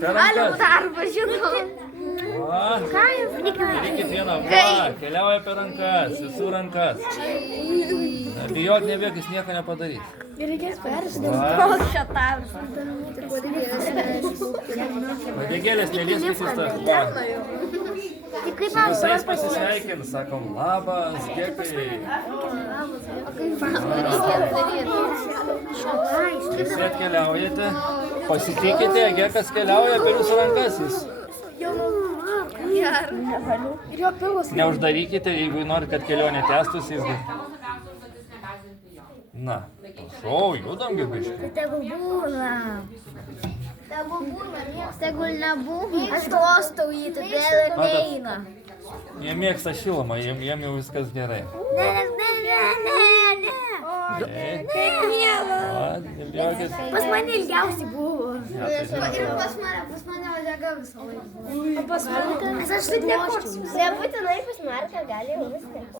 Per Alio rankas. darbą, žinau. Va. Ką jūs Darykit vieną. Va, keliauja per rankas, visų rankas. Bijok, nebėg, jis nieko nepadarys. reikės Va. Koks čia tavas? Padėgėlės nelieskis jis tas. Va. Tai kaip Su visais pasisveikin, sakom labas, gekai. Visi atkeliaujate. Pasitikite, gekas keliauja per jūsų rankas. Jis. Ir jo pilas. Neuždarykite, jeigu norit, kad kelionė tęstųsi. Jis... Na, prašau, judam gibiškai. Tegul būna. Tegul nebūna. Aš glostau jį, todėl ir neina. Jie mėgsta šilumą, jiem jau viskas gerai. Nebijokit. Pas mane ilgiausiai buvo. Ir Pas mane uodega visą laiką. O pas mane. Aš taip nekočiau. Nebūtinai pas Marką gali jau viską.